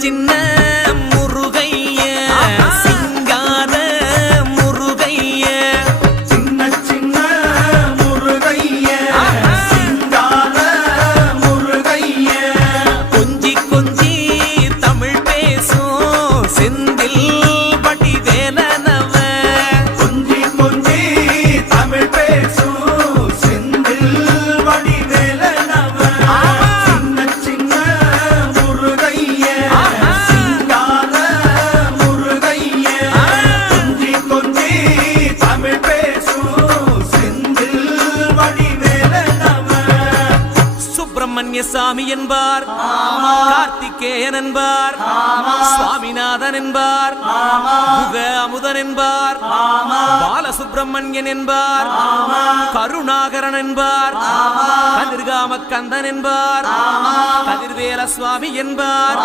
சின்ன முருகைய சிங்கார முருகைய சின்ன சின்ன முருகைய சிங்கார முருகைய கொஞ்சி கொஞ்சி தமிழ் பேசும் செந்தில் படி வேலனவ கொஞ்சி கொஞ்சி தமிழ் பேசும் செந்தில் படி வேலனவ சின்ன சின்ன முருகைய சிங்கார முருகைய கொஞ்சி கொஞ்சி தமிழ் பேசும் செந்தில் படி வேலனவ சுப்பிரமணிய சாமி என்பார் கார்த்திகேயன் என்பார் சுவாமிநாதன் என்பார் முக அமுதன் என்பார் பாலசுப்பிரமணியன் என்பார் கருணாகரன் என்பார் கதிர்காம கந்தன் என்பார் கதிர்வேல சுவாமி என்பார்